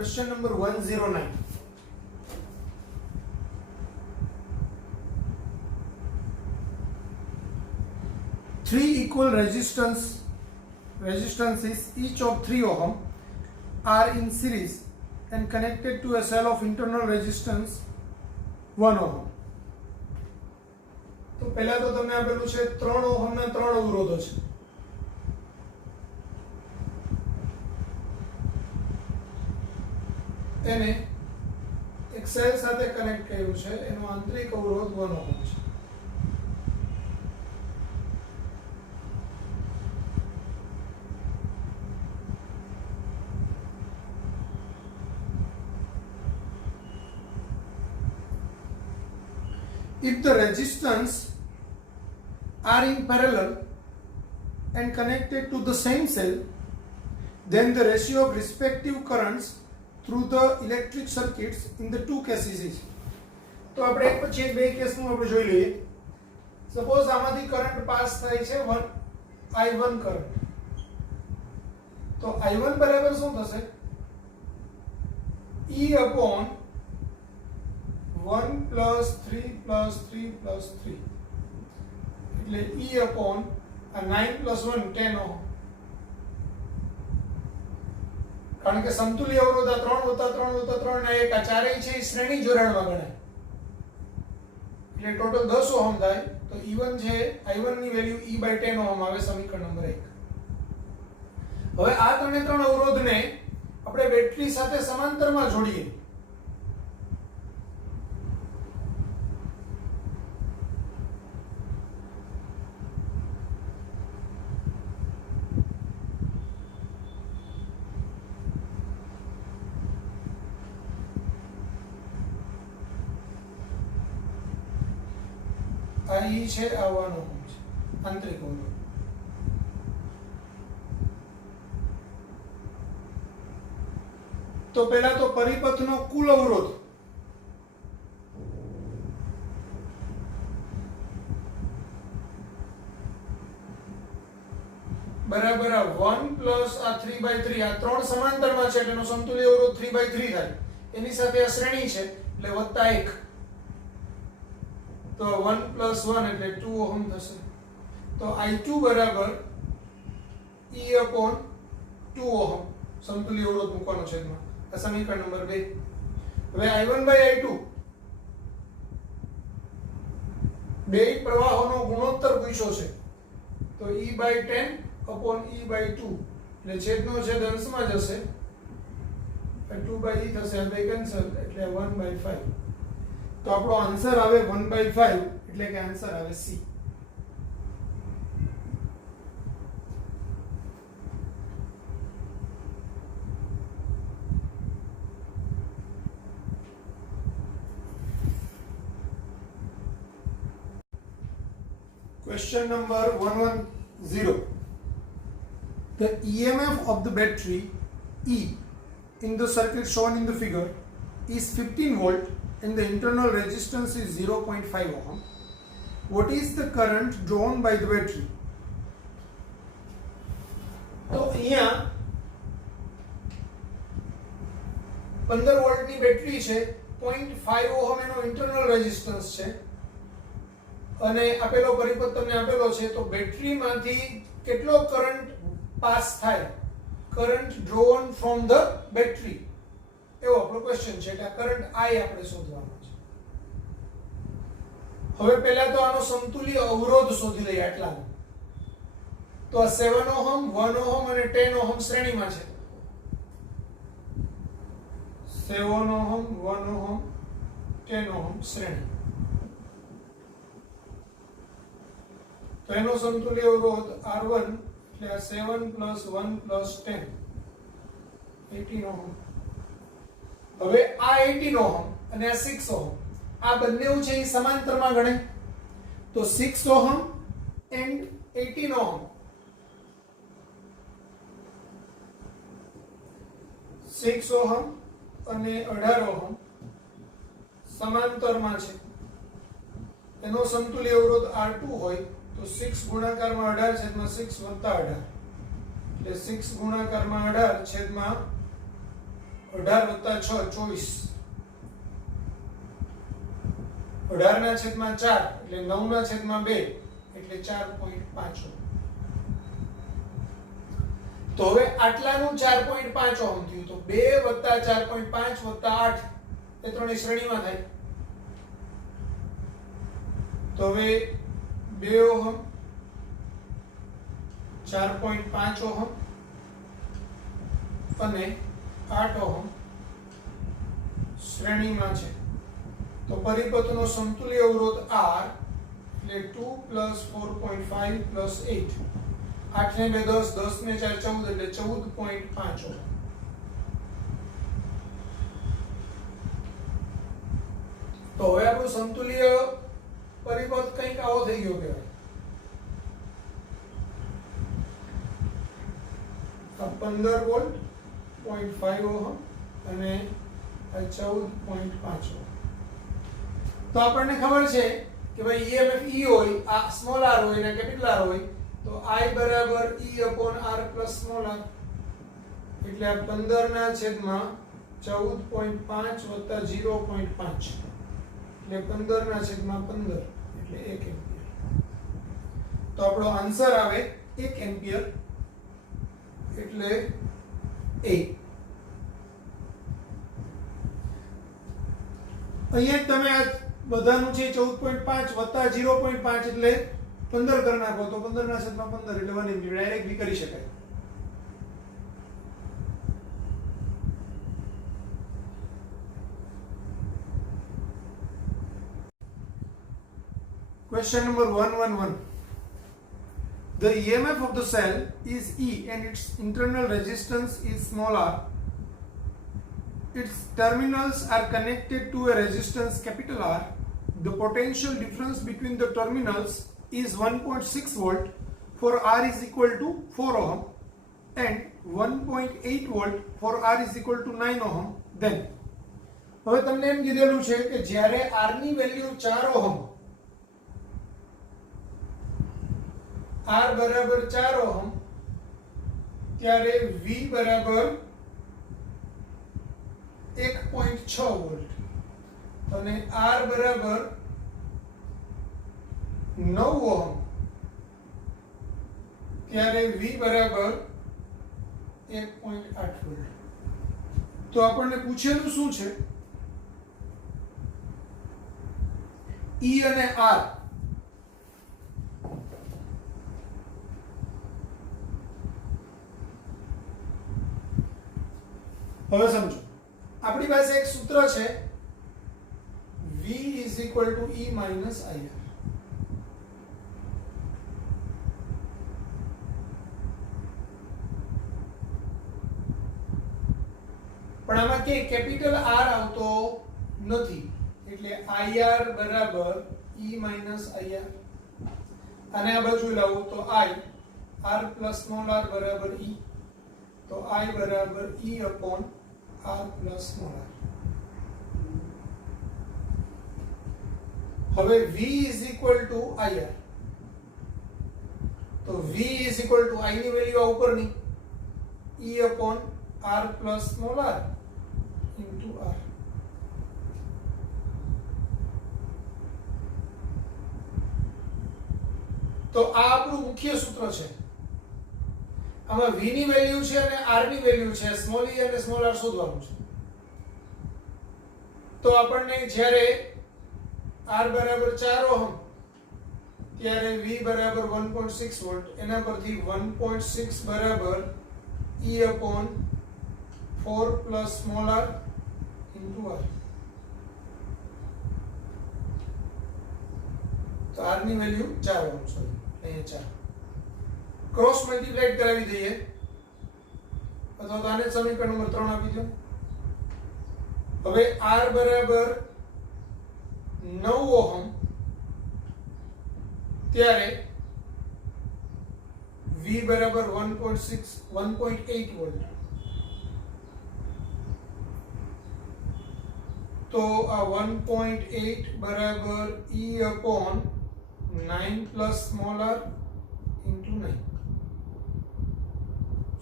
Question number 109. Three equal resistances, each of 3 ohm, are in series and connected to a cell of internal resistance 1 ohm. તો પહેલા તો તમને આપેલું છે 3 ohm ના 3 અવરોધો છે. તેને એક સેલ સાથે કનેક્ટ કર્યું છે. એનો આંતરિક અવરોધ 1 ઓહમ છે. If the resistance are in parallel and connected to the same cell, then the ratio of respective currents through the electric circuits in the two cases is. તો આપણે એક પછી એક બે કેસનું આપણે જોઈ લઈએ. સપોઝ આમાંથી કરંટ પાસ થાય છે I1 કરંટ. તો I1 બરાબર શું થશે? E upon 1 plus 3 plus 3 plus 3 એટલે E upon 9 plus 1 10 ઓહમ. કારણ કે સમતુલ્ય અવરોધ આ 3 + 3 + 3 ને 1 આ ચારેય છે એ શ્રેણી જોડાણમાં ગણાય એટલે ટોટલ 10 ઓહમ થાય. તો E1 છે I1 ની વેલ્યુ E/10 ઓહમ આવે સમીકરણ નંબર 1. હવે આ 3 અવરોધને આપણે બેટરી સાથે સમાંતરમાં જોડીએ. આ ઈ છે આ 1 ઓહમ છે આંતરિક અવરોધ. તો પહેલા તો પરિપથનો કુલ અવરોધ બરાબર આ 1 પ્લસ આ 3/3 આ 3 સમાંતરમાં છે એટલે એનો સમતુલ્ય અવરોધ 3/3 થાય. એની સાથે આ શ્રેણી છે એટલે +1. તો 1 + 1 એટલે 2 ઓહમ થશે. તો I2 બરાબર E upon 2 ઓહમ સમતુલ્ય અવરોધ મૂકવાનો છે એમાં. આ સમીકરણ નંબર 2. હવે I1/I2 બે પ્રવાહોનો ગુણોત્તર પૂછ્યો છે. તો E/10 upon E/2 એટલે છેદનો છેદ અંશમાં જશે 2/E થશે. આ બે કેન્સલ એટલે 1/5. તો આપણો આન્સર આવે 1/5 એટલે કે આન્સર આવે C. Question number 110. The EMF of the battery E in the circuit shown in the figure is 15 volt and the internal resistance is 0.5 ohm. What is the current drawn by the battery? તો અહીંયા 15 વોલ્ટની battery છે, 0.5 ohm એનો internal resistance છે અને આપેલો પરિપથ તમને આપેલો છે. તો બેટરીમાંથી કેટલો કરંટ પાસ થાય, current drone from the battery, એવો આપણો ક્વેશ્ચન છે. એટલે આ કરંટ I આપણે શોધવાનો છે. હવે પહેલા તો આનો સમતુલ્ય અવરોધ શોધી લઈએ આટલાનો. તો આ 7 ઓહમ 1 ઓહમ અને 10 ઓહમ શ્રેણીમાં છે. 7 ઓહમ 1 ઓહમ 10 ઓહમ શ્રેણી. તો એનો સમતુલ્ય અવરોધ R1 એટલે આ 7 + 1 + 10 18 ઓહમ. હવે આ 18 ઓહમ અને આ 6 ઓહમ આ બંને છે એ સમાંતરમાં ગણે. તો 6 ઓહમ એન્ડ 18 ઓહમ 6 ઓહમ અને 18 ઓહમ સમાંતરમાં છે, એનો સમતુલ્ય અવરોધ R2 હોય તો 6 ગુણાકારમાં 18 છેદમાં 6 વત્તા 18 એટલે 6 ગુણાકારમાં 18 છેદમાં 18 વત્તા 6 24, 18 ના છેદમાં 4 એટલે 9 ના છેદમાં 2 એટલે 4.5 ઓહમ. તો હવે આટલાનું 4.5 ઓહમ થયું તો 2 વત્તા 4.5 વત્તા 8 એ ત્રણેય શ્રેણીમાં થાય. તો હવે 2 ઓહમ 4.5 ઓહમ અને 8 ઓહમ શ્રેણીમાં છે. તો પરિપથનો સમતુલ્ય અવરોધ R એટલે 2 + 4.5 + 8, 8 ને 2 10, 10 ને 4 14 એટલે 14.5 ઓહમ. તો હવે આપણું સમતુલ્ય પરિપથ કંઈક આવો થઈ ગયો કહેવાય. 15 વોલ્ટ 0.5 ઓહમ અને 14.5 ઓહમ. તો આપણને ખબર છે કે ભાઈ EMF E હોય, આ સ્મોલ r હોય ને કેપિટલ R હોય તો I બરાબર E/R પ્લસ સ્મોલ r એટલે આ 15 ના છેદમાં 14.5 વત્તા 0.5 એટલે 15 ના છેદમાં 15 એટલે 1 એમ્પિયર. તો આપણો આન્સર આવે 1 એમ્પિયર એટલે A. અહીંયા તમે આ બધાનું છે 14.5 વત્તા 0.5 એટલે 15 કરી નાખો તો 15 ના છેદમાં 15 એટલે 1 એમ્પિયર ડાયરેક્ટ બી કરી શકાય. Question number 111. The EMF of the cell is E and its internal resistance is small r. Its terminals are connected to a resistance capital R. The potential difference between the terminals is 1.6 volt for R is equal to 4 ohm and 1.8 volt for R is equal to 9 ohm. Then હવે તમને એમ કીધેલું છે કે જ્યારે R ની value 4 ohm, R બરાબર 4 ohm ત્યારે V બરાબર 1.6 વોલ્ટ અને R બરાબર 9 ઓહમ ત્યારે V બરાબર 1.8 વોલ્ટ. તો આપણને પૂછેલું શું છે? E અને R હવે સમજો, આપણી પાસે એક સૂત્ર છે V = E - IR. પણ આમાં કે કેપિટલ R આવતો નથી એટલે IR બરાબર E - IR. અને આ બાજુ લાવું તો I R plus small r બરાબર E, તો I બરાબર E/R પ્લસ સ્મોલ r. હવે V = IR તો V = I ની વેલ્યુ આ ઉપરની E/R plus small r into R. તો આ આપણું મુખ્ય સૂત્ર છે. આમાં V ની વેલ્યુ છે અને R ની વેલ્યુ છે, સ્મોલ e અને સ્મોલ r શોધવાનું છે. તો આપણને જ્યારે R બરાબર 4 ઓહમ ત્યારે V બરાબર 1.6 વોલ્ટ, એના પરથી 1.6 બરાબર E/4 plus small r into R. તો R ની વેલ્યુ 4 ઓહમ છે, અહીંયા 4 ક્રોસ મલ્ટીપ્લાઇડ કરાવી દઈએ અથવા તો આને સમીકરણ નંબર 3 આપી દો. હવે R બરાબર 9 ઓહમ ત્યારે V બરાબર 1.8 વોલ્ટ તો આ 1.8 બરાબર E upon 9 plus small r into 9.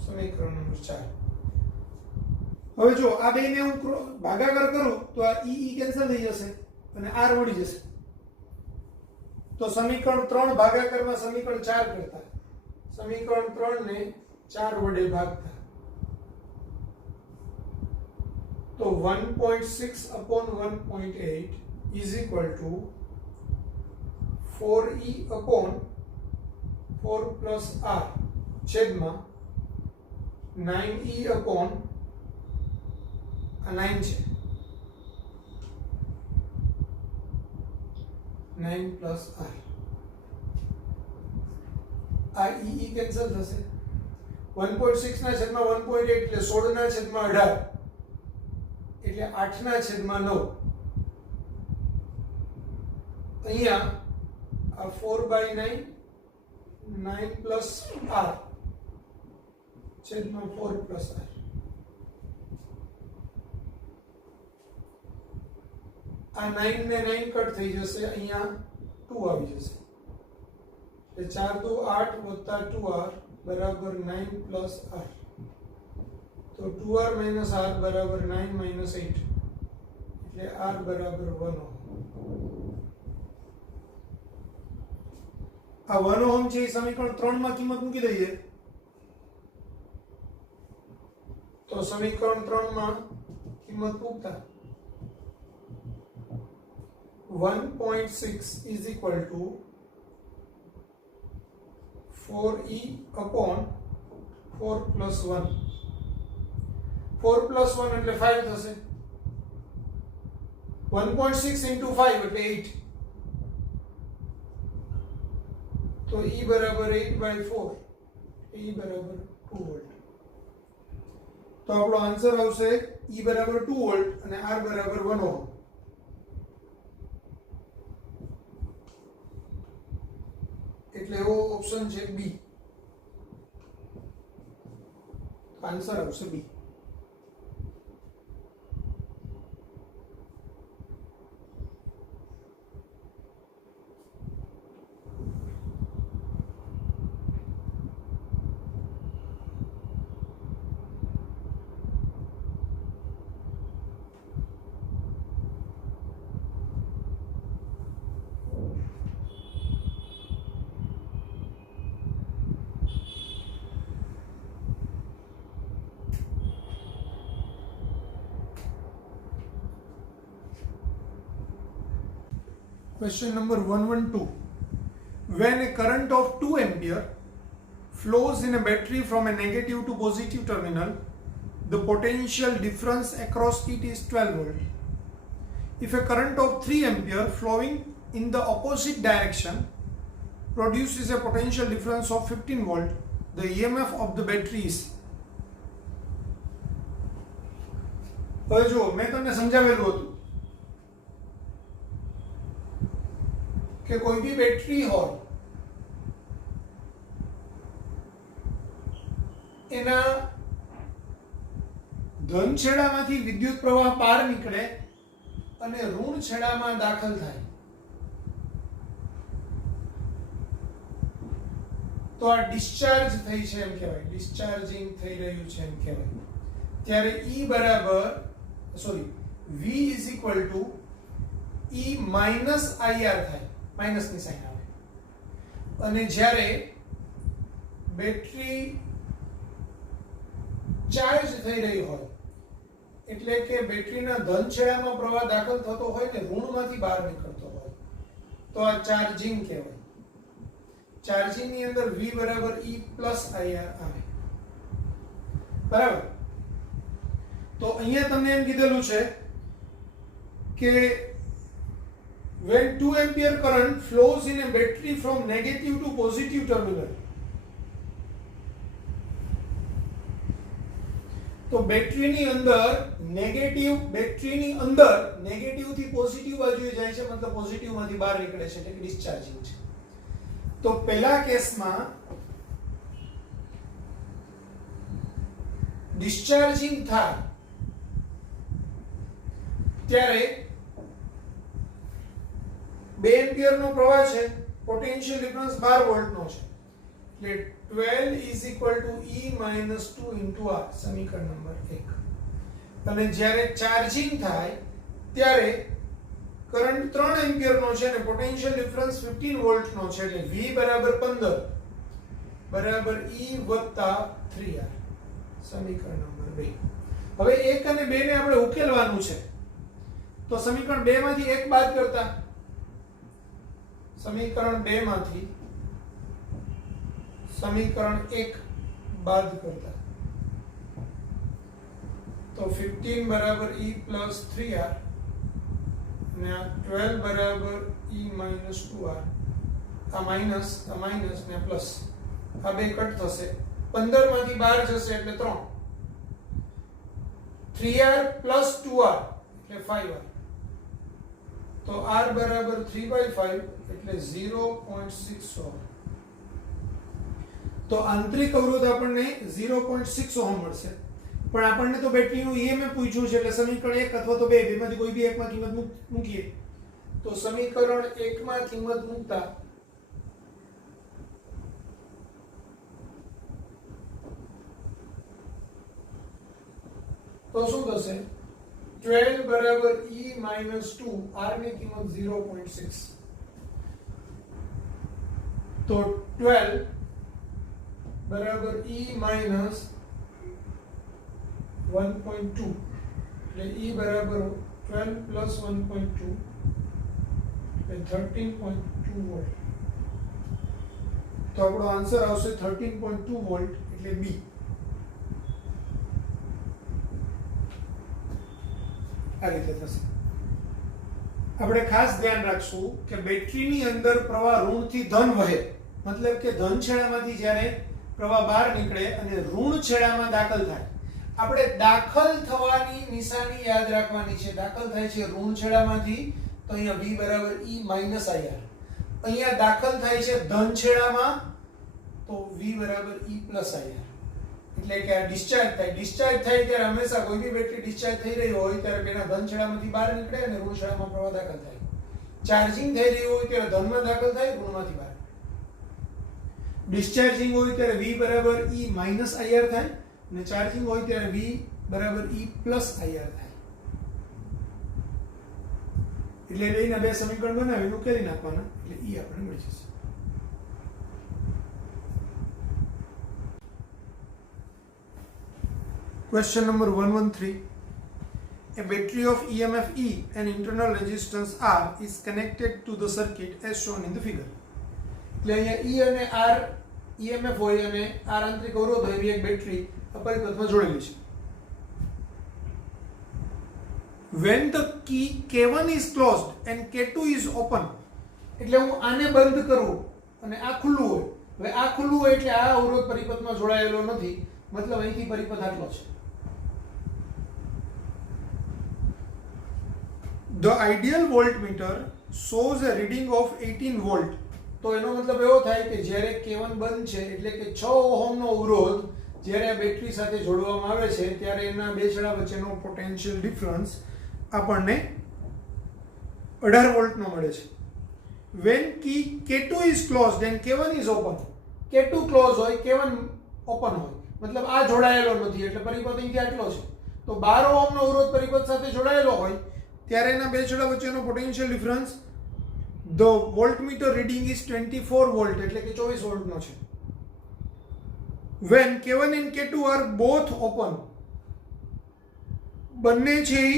સમીકરણ નંબર 4. હવે જો આ બેને હું ભાગાકાર કરું તો આ E કેન્સલ થઈ જશે અને r મળી જશે. તો સમીકરણ 3 ભાગાકારમાં સમીકરણ 4 કરતા સમીકરણ 3 ને 4 વડે ભાગતા તો 1.6 upon 1.8 is equal to 4e upon 4 plus r છેદમાં 9e upon આ 9 છે 9 plus r આ e કેન્સલ થશે 1.6 ના છેદમાં 1.8 એટલે 16 ના છેદમાં 18 એટલે 8 ના છેદમાં 9 અહીંયા આ 4/9 9 plus r છેદમાં 4 plus r આ 9 ને 9 કટ થઈ જશે અહીંયા 2 આવી જશે એટલે 4 2 8 વત્તા 2r બરાબર 9 plus r તો 2r minus r બરાબર 9 minus 8 એટલે r બરાબર 1 ઓહમ. આ 1 ઓહમ છે એ સમીકરણ 3 માં કિંમત મૂકી દઈએ તો સમીકરણ 3 માં કિંમત મૂકતા 1.6 is equal to 4e upon 4 plus 1 4 plus 1 એટલે 5 થશે 1.6 into 5 એટલે 8 તો E બરાબર 8/4 E બરાબર 2 વોલ્ટ તો આપણો આન્સર આવશે E બરાબર 2 વોલ્ટ અને R બરાબર 1 ઓહમ એટલે એવો ઓપ્શન છે બી આન્સર આવશે બી. Question number 112. When a current of 2 ampere flows in a battery from a negative to positive terminal, the potential difference across it is 12 volt. If a current of 3 ampere flowing in the opposite direction produces a potential difference of 15 volt, the EMF of the battery is. હવે જો મેં તમને સમજાવેલું હતું કે કોઈ બી battery હોય એના ધન છેડામાંથી વિદ્યુત પ્રવાહ બહાર નીકળે અને ઋણ છેડામાં દાખલ થાય તો આ ડિસ્ચાર્જ થઈ છે એમ કહેવાય ડિસ્ચાર્જિંગ થઈ રહ્યું છે એમ કહેવાય ત્યારે E બરાબર V is equal to E minus IR થાય માઇનસ ની સાઇન આવે અને જ્યારે બેટરી ચાર્જ થઈ રહી હોય એટલે કે બેટરીના ધન છેડામાં પ્રવાહ દાખલ થતો હોય ને ઋણમાંથી બહાર નીકળતો હોય તો આ ચાર્જિંગ કહેવાય. ચાર્જિંગ ની અંદર V બરાબર E plus IR આવે બરાબર. તો અહીંયા તમને એમ કીધેલું છે કે when 2 ampere current flows in a battery from negative to positive terminal, તો બેટરીની અંદર નેગેટિવ થી પોઝિટિવ બાજુએ જાય છે મતલબ પોઝિટિવ માંથી બહાર નીકળે છે એટલે કે ડિસ્ચાર્જિંગ છે. તો પહેલા કેસમાં ડિસ્ચાર્જિંગ થાય ત્યારે 2 એમ્પિયરનો પ્રવાહ છે, પોટેન્શિયલ ડિફરન્સ 12 વોલ્ટનો છે, એટલે 12 is equal to E minus 2 into R, સમીકરણ નંબર 1. અને જ્યારે ચાર્જિંગ થાય ત્યારે કરંટ 3 એમ્પિયરનો છે અને પોટેન્શિયલ ડિફરન્સ 15 વોલ્ટનો છે, એટલે V બરાબર 15 બરાબર E વત્તા 3R, સમીકરણ નંબર 2. હવે 1 અને 2 ને આપણે ઉકેલવાનું છે, તો સમીકરણ 2 માંથી 1 બાદ કરતા, સમીકરણ 2 માંથી સમીકરણ 1 બાદ કરતા, તો 15 બરાબર E plus 3R અને આ 12 બરાબર E minus 2R, આ માઈનસ ને પ્લસ, આ બે કટ થશે, 15 માંથી 12 જશે એટલે 3, 3R plus 2R એટલે 5R, તો R બરાબર 3/5 એટલે 0.6 ઓહમ. તો આંતરિક અવરોધ આપણને 0.6 ઓહમ મળશે, પણ આપણને તો બેટરીનું EMF પૂછ્યું છે, એટલે સમીકરણ 1 અથવા તો 2 બેમાંથી કોઈ બી એકમાં કિંમત મૂકીએ, તો સમીકરણ 1 માં કિંમત મૂકતા તો શું થશે, 12 બરાબર E minus 2, R ની કિંમત 0.6, તો 12 બરાબર E minus 1.2, એટલે E બરાબર 12 plus 1.2 એટલે 13.2 વોલ્ટ. તો આપણો આન્સર આવશે 13.2 વોલ્ટ, એટલે B. આ રીતે થશે. આપણે ખાસ ધ્યાન રાખશું કે બેટરીની અંદર પ્રવાહ ઋણથી ધન વહે, મતલબ કે ધન છેડામાંથી જ્યારે પ્રવાહ બહાર નીકળે અને ઋણ છેડામાં દાખલ થાય, આપણે દાખલ થવાની નિશાની યાદ રાખવાની છે. દાખલ થાય છે ઋણ છેડામાંથી, તો અહીંયા V બરાબર E minus IR. અહીંયા દાખલ થાય છે ધન છેડામાં, તો V બરાબર E plus IR. એટલે કે આ ડિસ્ચાર્જ થાય ત્યારે હંમેશા કોઈ બી બેટરી ડિસ્ચાર્જ થઈ રહી હોય ત્યારે પેલા ધન છેડામાંથી બહાર નીકળે અને ઋણ છેડામાં પ્રવાહ દાખલ થાય. ચાર્જિંગ થઈ રહ્યું હોય ત્યારે ધનમાં દાખલ થાય, ઋણમાંથી બહાર. ડિસ્ચાર્જિંગ હોય ત્યારે V બરાબર E minus IR થાય અને ચાર્જિંગ હોય ત્યારે V બરાબર E plus IR થાય. એટલે એના બે સમીકરણ બનાવીને ઉકેલી નાખવાના, એટલે E આપણે મળી જશે. Question number 113. A battery of EMF E and internal resistance R is connected to the circuit as shown in the figure. એટલે અહીંયા E અને R EMF હોય અને R આંતરિક અવરોધ હોય, એવી એક બેટરી અપરિપથમાં જોડેલી છે. When the key K1 is closed and K2 is open, એટલે હું આને બંધ કરું અને આ ખુલ્લું હોય. હવે આ ખુલ્લું હોય એટલે આ અવરોધ પરિપથમાં જોડાયેલો નથી, મતલબ અહીંથી પરિપથ આટલો છે. The ideal voltmeter shows a reading of 18 volt. તો એનો મતલબ એવો થાય કે જ્યારે K1 બંધ છે, એટલે કે 6 ઓહમનો અવરોધ જ્યારે આ બેટરી સાથે જોડવામાં આવે છે ત્યારે એના બે છેડા વચ્ચેનો પોટેન્શિયલ ડિફરન્સ આપણને 18 વોલ્ટનો મળે છે. When key K2 is closed and K1 is open, K2 close હોય, K1 ઓપન હોય, મતલબ આ જોડાયેલો નથી એટલે પરિપથ અહીંથી આટલો છે. તો 12 ઓહમનો અવરોધ પરિપથ સાથે જોડાયેલો હોય ત્યારે એના બે છેડા વચ્ચેનો potential difference, the voltmeter reading is 24 volt, એટલે કે 24 વોલ્ટનો છે. When K1 and K2 are both open, બંને છે એ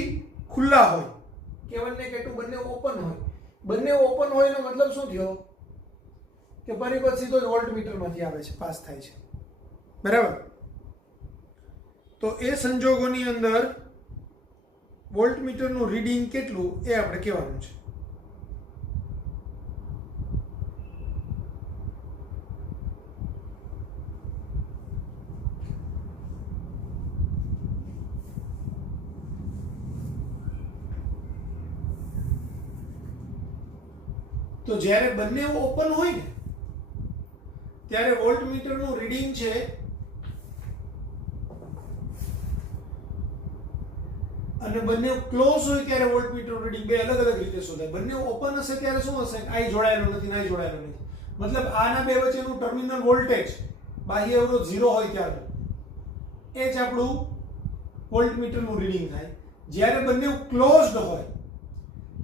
ખુલ્લા હોય, K1 ને K2 બંને ઓપન હોય. બંને ઓપન હોય એનો મતલબ શું થયો કે પરિપથ સીધો જ વોલ્ટમીટરમાંથી આવે છે, પાસ થાય છે, બરાબર. તો એ સંજોગોની અંદર વોલ્ટમીટરનું રીડિંગ કેટલું એ આપણે કહેવાનું છે. તો જ્યારે બંને ઓપન હોય ને ત્યારે વોલ્ટમીટરનું રીડિંગ છે અને બંને ક્લોઝ હોય ત્યારે વોલ્ટમીટર રીડિંગ બે અલગ અલગ રીતે શોધાય. બંને ઓપન હશે ત્યારે શું હશે? આઈ જોડાયેલો નથી, નાઈ જોડાયેલો નથી. મતલબ આના બે વચ્ચેનું ટર્મિનલ વોલ્ટેજ બાહ્ય અવરોધ 0 હોય ત્યારે એ જ આપણું વોલ્ટમીટરનું રીડિંગ થાય. જ્યારે બંને ક્લોઝડ હોય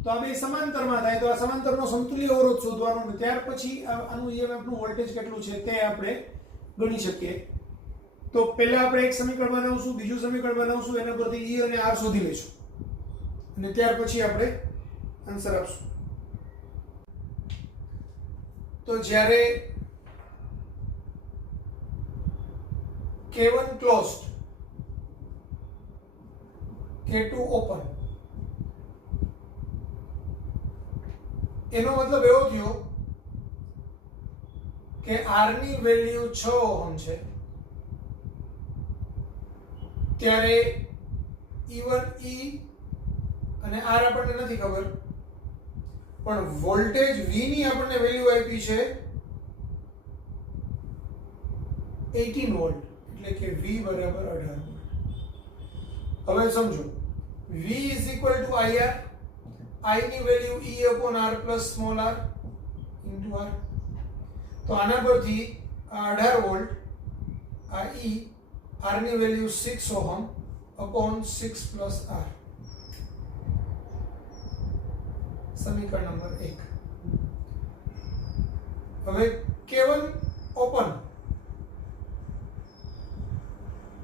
તો આ બે સમાંતરમાં થાય, તો આ સમાંતરનો સમતુલ્ય અવરોધ શોધવાનો ને ત્યાર પછી આનું ઈએમએફનું વોલ્ટેજ કેટલું છે તે આપણે ગણી શકીએ. તો પહેલા આપણે એક સમીકરણ બનાવશું, બીજું સમીકરણ બનાવશું, એના પરથી E અને R શોધી લઈશું અને ત્યાર પછી આપણે આન્સર આપશું. તો જ્યારે K1 closed, K2 open, એનો મતલબ એવો થયો કે R ની વેલ્યુ 6 ઓહમ છે ત્યારે E1 E અને R આપણને નથી ખબર, પણ વોલ્ટેજ V ની આપણને વેલ્યુ આપી છે 18 વોલ્ટ, એટલે કે V બરાબર 18 વોલ્ટ. હવે સમજો V is equal to IR, I ની value E upon R plus small r into R. તો આના પરથી આ 18 વોલ્ટ, આ E, R ની value 6 ohm upon 6 plus R. સમીકરણ નંબર 1. હવે K1 open,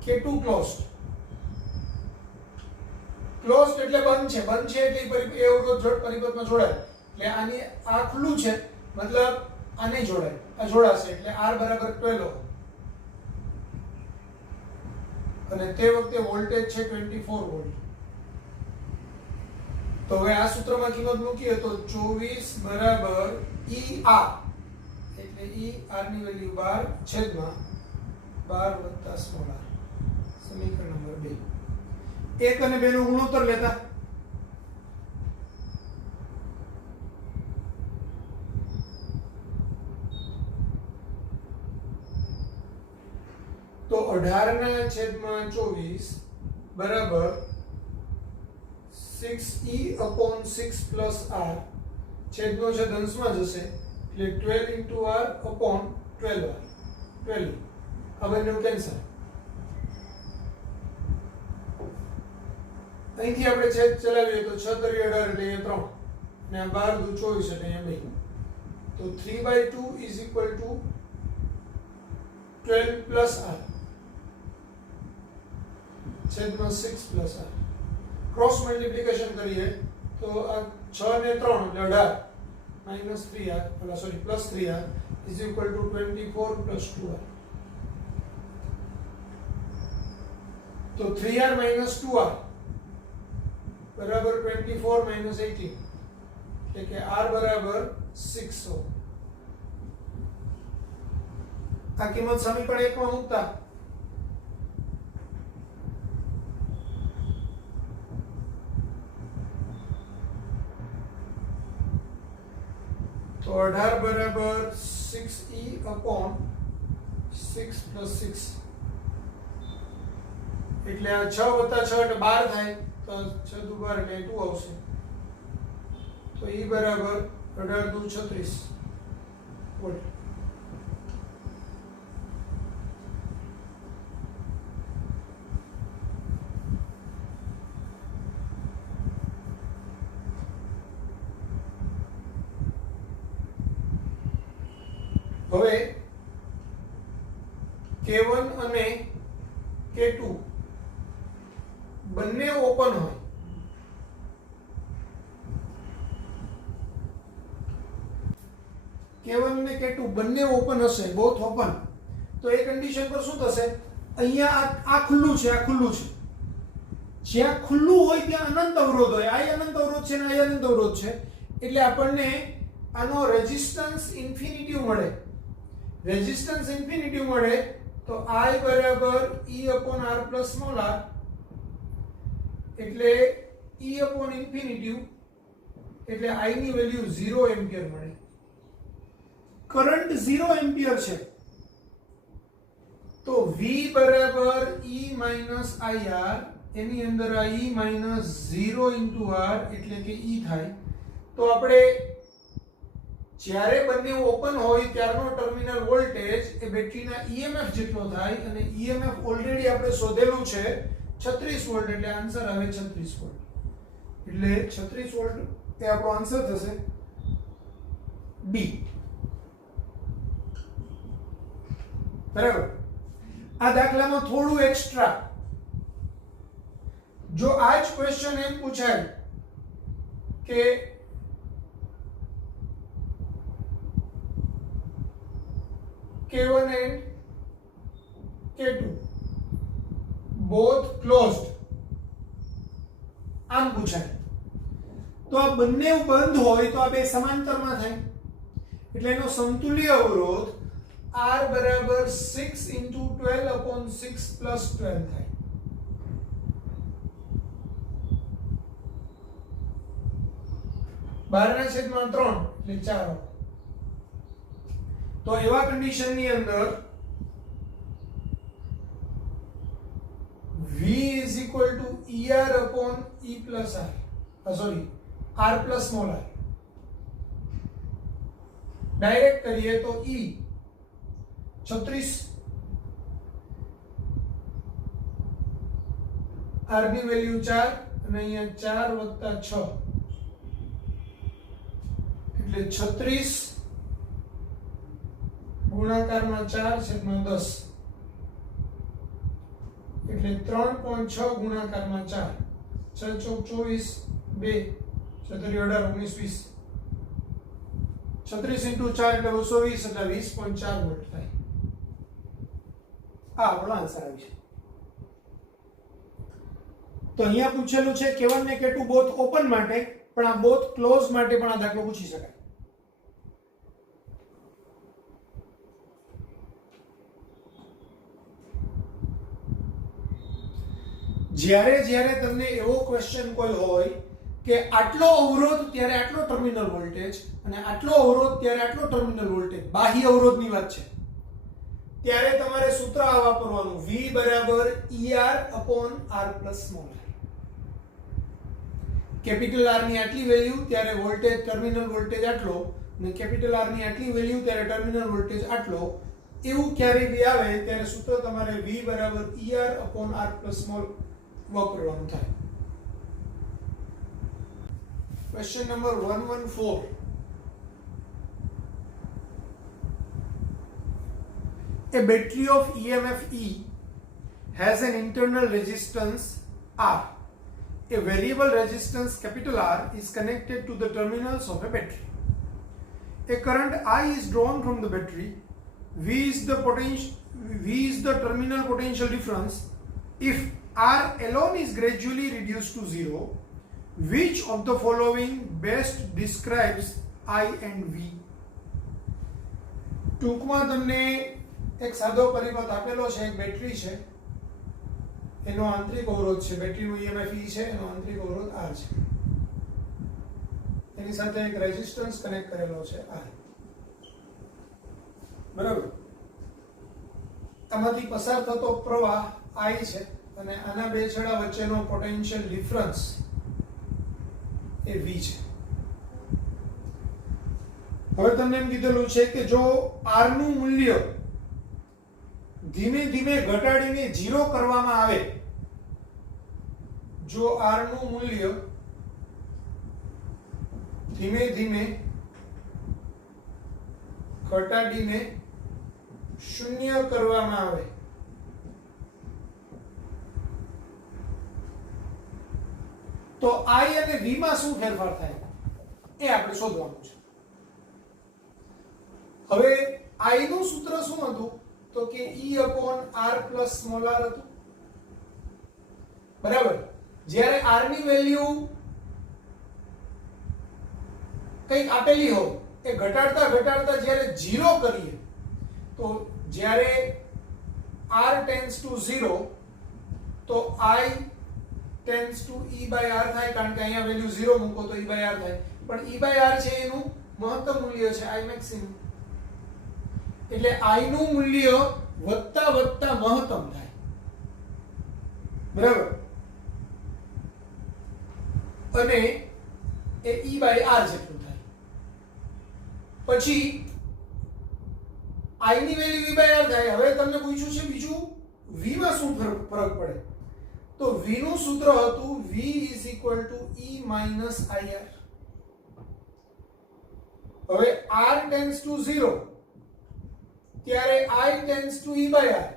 K2 closed. Closed એટલે બંધ છે, બંધ છે એટલે એ અવરોધ પરિપથમાં જોડાય. એટલે આની આ ખુલ્લું છે, મતલબ આ નહીં જોડાય, આ જોડાશે એટલે R બરાબર 12 ઓહમ. અને તે વખતે વોલ્ટેજ છે 24 વોલ્ટ. તો હવે આ સૂત્રમાં કિંમત મૂકીએ તો 24 બરાબર ER, એટલે ER ની વેલ્યુ 12 છેદમાં 12 વત્તા સ્મોલ r. સમીકરણ નંબર 2. 1 અને 2 નો ગુણોત્તર લેતા તો 18 ના છેદમાં 24 બરાબર 6E upon 6 plus R, છેદનો છેદ અંશમાં જશે એટલે 12 into R upon 12R, 12. આ બંનેનું કેન્સલ. અહીંથી આપણે છેદ ચલાવીએ તો 6 તરી 18 એટલે અહીંયા 3 અને આ 12 દુ 24 એટલે અહીંયા 2. તો 3/2 is equal to 12 plus R છેદમાં 6 plus R. ક્રોસ મલ્ટીપ્લિકેશન કરીએ તો આ 6 ને 3 એટલે 18 minus 3R, sorry plus 3R is equal to 24 plus 2R. તો 3R minus 2R બરાબર 24 minus 18, એટલે કે R બરાબર 6 ઓહમ. આ કિંમત સમીકરણ 1 માં મૂકતા તો 18 બરાબર 6E upon 6 plus 6, એટલે આ 6 વત્તા 6 એટલે 12 થાય, તો 6 દુ 12 એટલે 2 આવશે. તો E બરાબર 18 દુ 36 વોલ્ટ. હવે K1 અને K2 બંને ઓપન હોય, K1 અને K2 બંને ઓપન હશે, બોથ ઓપન, તો એ કન્ડિશન પર શું થશે? અહીંયા આ ખુલ્લું છે, આ ખુલ્લું છે. જ્યાં ખુલ્લું હોય ત્યાં અનંત અવરોધ હોય. આ અનંત અવરોધ છે ને આ અનંત અવરોધ છે, એટલે આપણને આનો રેઝિસ્ટન્સ ઇન્ફિનિટી મળે. રેઝિસ્ટન્સ ઇન્ફિનિટી મળે તો I બરાબર E upon R plus small r, એટલે E upon ઇન્ફિનિટી એટલે I ની વેલ્યુ 0 એમ્પિયર મળે. કરંટ 0 એમ્પિયર છે તો V બરાબર E minus IR એની અંદર આ E માઇનસ 0 ઇન્ટુ R એટલે કે E થાય. તો આપણે જ્યારે બંને ઓપન હોય ત્યારનો ટર્મિનલ વોલ્ટેજ એ બેટરીના EMF જેટલો થાય અને EMF ઓલરેડી આપણે શોધેલું છે 36 વોલ્ટ એટલે આન્સર આવે 36 વોલ્ટ. એટલે 36 વોલ્ટ એ આપણો આન્સર થશે B. બરાબર. આ દાખલામાં થોડું એક્સ્ટ્રા, જો આ જ ક્વેશ્ચન એમ પૂછાય કે K1 and K2 both closed આમ પૂછાય, તો આ બંને બંધ હોય તો આ બે સમાંતરમાં થાય એટલે એનો સમતુલ્ય અવરોધ R બરાબર 6 into 12 upon 6 plus 12 થાય. બારના છેદમાં 3 એટલે 4. તો એવા કન્ડિશન ની અંદર V is equal to ER upon E plus R. R plus small r. Direct કરીએ તો E 36 R ની વેલ્યુ 4 અને અહીંયા 4 વત્તા 6 એટલે 36 ગુણાકારમાં 4 છેદમાં 10 એટલે 3.6 ગુણાકારમાં 4 6 ચોક 24 2 17 18 19 20 36 into 4 એટલે 220 એટલે 20.4 વોલ્ટ થાય. આ આપણો આન્સર આવી છે. તો અહીંયા પૂછેલું છે K1 ને K2 બોથ ઓપન માટે, પણ આ બોથ ક્લોઝ માટે પણ આ દાખલો પૂછી શકાય. જ્યારે જ્યારે તમને એવો ક્વેશ્ચન કોઈ હોય કે આટલો અવરોધ ત્યારે આટલો ટર્મિનલ વોલ્ટેજ અને આટલો અવરોધ ત્યારે આટલો ટર્મિનલ વોલ્ટેજ, બાહ્ય અવરોધની વાત છે, ત્યારે તમારે સૂત્ર આ વાપરવાનું V બરાબર ER upon R plus small r. Capital R ની આટલી વેલ્યુ ત્યારે વોલ્ટેજ ટર્મિનલ વોલ્ટેજ આટલો અને કેપિટલ R ની આટલી વેલ્યુ ત્યારે ટર્મિનલ વોલ્ટેજ આટલો, એવું ક્યારે બી આવે ત્યારે સૂત્ર તમારે V બરાબર ER upon R plus small વાપરવાનું થાય. Question number 114. A battery of EMF E has an internal resistance R. A variable resistance capital R is connected to the terminals of a battery. A current I is drawn from the battery. V is the terminal potential difference. If R alone is gradually reduced to 0, which of the following best describes I and V? ટૂંકમાં તમને એક સાદો પરિપથ આપેલો છે, એક battery છે, એનો આંતરિક અવરોધ છે, બેટરીનું EMF E છે, એનો આંતરિક અવરોધ R છે, એની સાથે એક રેઝિસ્ટન્સ કનેક્ટ કરેલો છે R. બરાબર. આમાંથી પસાર થતો પ્રવાહ I છે અને આના બે છેડા વચ્ચેનો પોટેન્શિયલ ડિફરન્સ એ V છે. હવે તમને એમ કીધેલું છે કે જો R નું મૂલ્ય ધીમે ધીમે ઘટાડીને 0 કરવામાં આવે, જો R નું મૂલ્ય ધીમે ધીમે ઘટાડીને 0 કરવામાં આવે તો I અને V માં શું ફેરફાર થાય એ આપણે શોધવાનું છે. હવે I નું સૂત્ર શું હતું તો કે E upon R plus small r હતું. બરાબર. જ્યારે R ની વેલ્યુ કંઈક આપેલી હોય એ ઘટાડતા ઘટાડતા જ્યારે 0 કરીએ તો જ્યારે R tends to 0 તો I tends to E by R થાય, કારણ કે અહીંયા વેલ્યુ 0 મૂકો તો E by R થાય, પણ E by R છે એનું મહત્તમ મૂલ્ય છે I maximum, એટલે I નું મૂલ્ય વધતા વધતા મહત્તમ થાય. બરાબર. અને એ E by R જેટલું થાય. પછી I ની વેલ્યુ V by R થાય. હવે તમને પૂછ્યું છે બીજું V માં શું ફરક પડે? તો V નું સૂત્ર હતું V is equal to E minus IR. હવે R tends to 0 ત્યારે I tends to E by R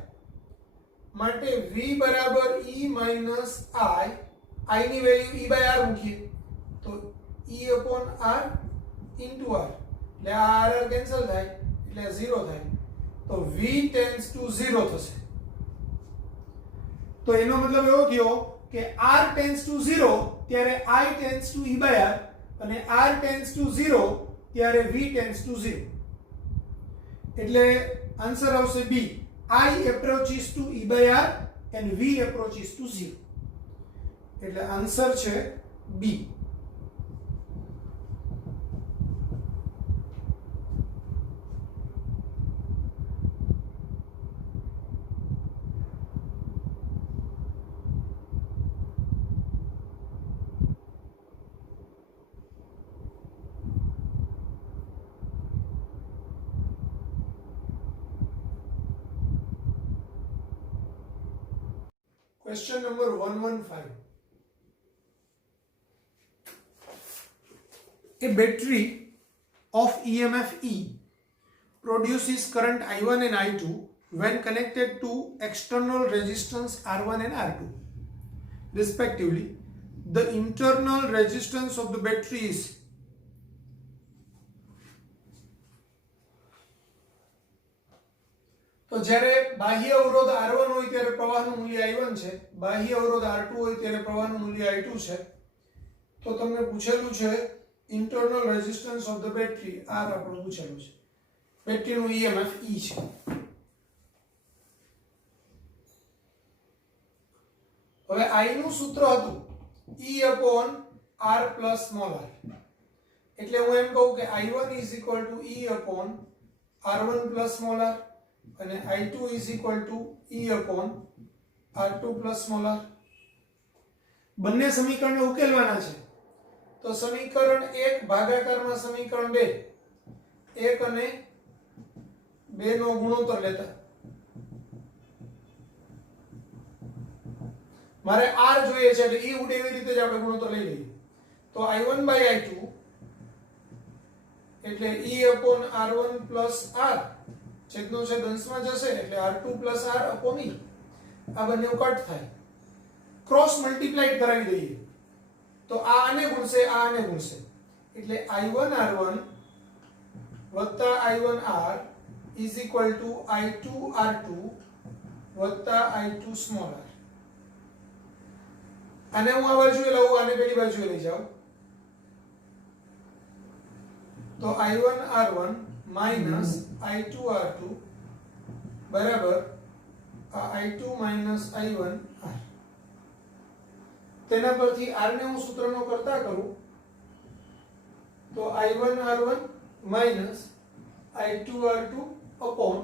માટે V બરાબર E minus I ની વેલ્યુ E by R મૂકીએ તો E upon R into R એટલે આ R કેન્સલ થાય એટલે 0 થાય તો V tends to 0 થશે. તો એનો મતલબ એવો થયો કે R tends to 0 ત્યારે I tends to E by R અને R tends to 0 ત્યારે V tends to 0. એટલે આન્સર આવશે B. I approaches to E by R and V approaches to 0. એટલે આન્સર છે B. Question number 115. A battery of EMF E produces current I1 and I2 when connected to external resistance R1 and R2 respectively. The internal resistance of the battery is તો જ્યારે બાહ્ય અવરોધ R1 હોય ત્યારે પ્રવાહનું મૂલ્ય I1 છે, બાહ્ય અવરોધ R2 હોય ત્યારે પ્રવાહનું મૂલ્ય I2 છે. તો તમને પૂછેલું છે internal resistance of the battery, R આપણું પૂછેલું છે. બેટરીનું EMF E છે. હવે I નું સૂત્ર હતું E upon R plus small r. એટલે હું એમ કહું કે I1 is equal to E upon R1 plus small r અને I2 is equal to E upon R2 plus small r. બંને સમીકરણને ઉકેલવાના છે. તો સમીકરણ 1 ભાગાકારમાં સમીકરણ 2 1 અને 2 નો ગુણોત્તર લેતા મારે R જોઈએ છે એટલે E ઉડે એવી રીતે જ આપણે ગુણોત્તર લઈ લઈએ. તો I1 by I2 એટલે E upon R1 plus R છેદનો છેદ અંશમાં જશે એટલે R2 plus R upon E. આ બંને કટ થાય. ક્રોસ મલ્ટીપ્લાઈડ કરાવી દઈએ તો આ આને ગુણશે આ આને ગુણશે એટલે I1 R1 વત્તા I1 R is equal to I2 R2 વત્તા I2 small r. આને હું આ બાજુએ લઉં આને પેલી બાજુએ લઈ જાઉં તો I1 R1 minus I2 R2 બરાબર I2 minus I1 R. તેના પરથી R ને હું સૂત્રનો કરતા કરું તો I1 R1 minus I2 R2 upon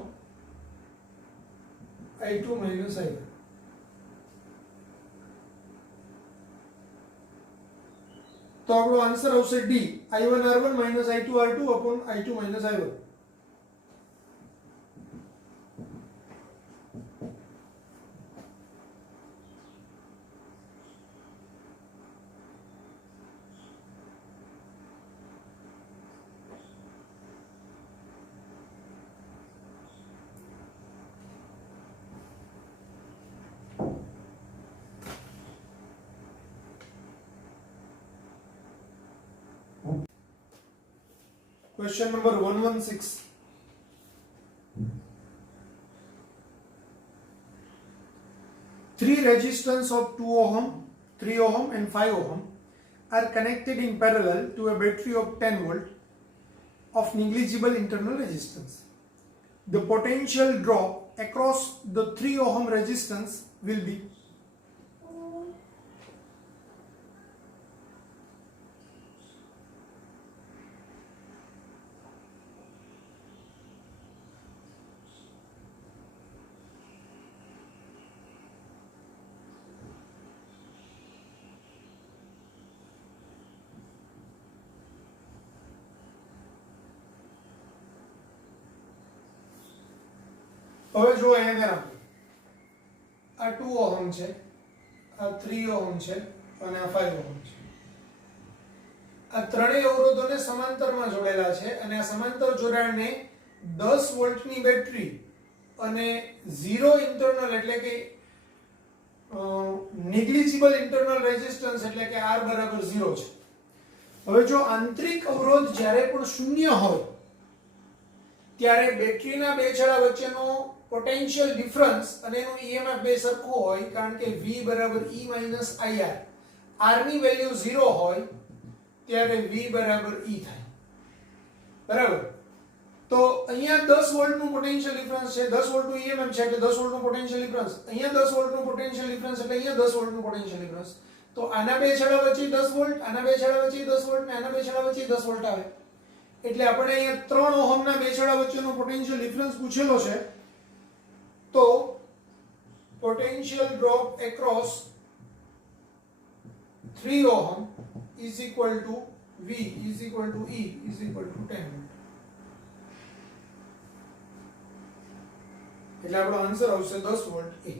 I2 minus I1. તો આપણો આન્સર આવશે D. I1 R1 minus I2 R2 upon I2 minus I1. Question number 116. Three resistors of 2 ohm, 3 ohm and 5 ohm are connected in parallel to a battery of 10 volt of negligible internal resistance. The potential drop across the 3 ohm resistance will be હવે જો અહીંયા ધ્યાન આપો, આ 2 ohm છે, આ 3 ohm છે અને આ 5 ઓહમ છે. આ ત્રણેય અવરોધોને સમાંતરમાં જોડેલા છે અને આ સમાંતર જોડાણને 10 વોલ્ટની બેટરી અને 0 ઇન્ટરનલ એટલે કે નેગ્લિજિબલ ઇન્ટરનલ રેઝિસ્ટન્સ એટલે કે R બરાબર 0 છે. હવે જો આંતરિક અવરોધ જ્યારે પણ શૂન્ય હોય ત્યારે બેટરીના બે છેડા વચ્ચેનો પોટેન્શિયલ ડિફરન્સ અને એનું EMF બે સરખું હોય, કારણ કે V બરાબર E માઇનસ IR. R ની વેલ્યુ 0 હોય ત્યારે V બરાબર E થાય. બરાબર? તો અહીંયા 10 વોલ્ટનું પોટેન્શિયલ ડિફરન્સ છે, 10 વોલ્ટનું EMF છે એટલે 10 વોલ્ટનું પોટેન્શિયલ ડિફરન્સ. અહીંયા 10 વોલ્ટનું પોટેન્શિયલ ડિફરન્સ એટલે અહીંયા 10 વોલ્ટનું પોટેન્શિયલ ડિફરન્સ. તો આના બે છેડા વચ્ચે 10 વોલ્ટ, આના બે છેડા વચ્ચે 10 વોલ્ટ અને આના બે છેડા વચ્ચે 10 વોલ્ટ આવે. એટલે આપણે અહીંયા 3 ઓહમના બે છેડા વચ્ચેનો પોટેન્શિયલ ડિફરન્સ પૂછેલો છે. તો potential drop across 3 ohm is equal to V is equal to E is equal to 10 volt. એટલે આપણો આન્સર આવશે 10 વોલ્ટ E.